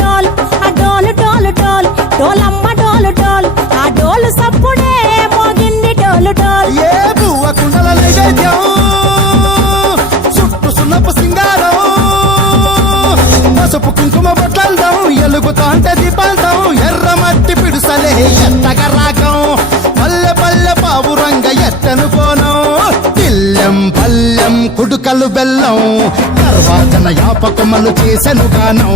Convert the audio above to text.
డోల్ ఆ డోలు డోలు డోల్ డోలమ్మ డోలు డోల్ ఆ డోలు సప్పుడే మోగింది డోలు డోల్. ఏ బువ్వ కుండల నైవేద్యం చుట్టు సున్నపు సింగారం పసుపు కుంకుమ బొట్లందం ఎలుగుతాంటే దీపాంతం ఎర్ర మట్టి పిడుసలే ఎత్తగ రాగం పల్లె పల్లె పావురంగ ఎత్తను కోనం తిల్లెం పల్లెం కుడుకలు బెల్లం తర్వాతన యాపకమలు చేసెను గానం.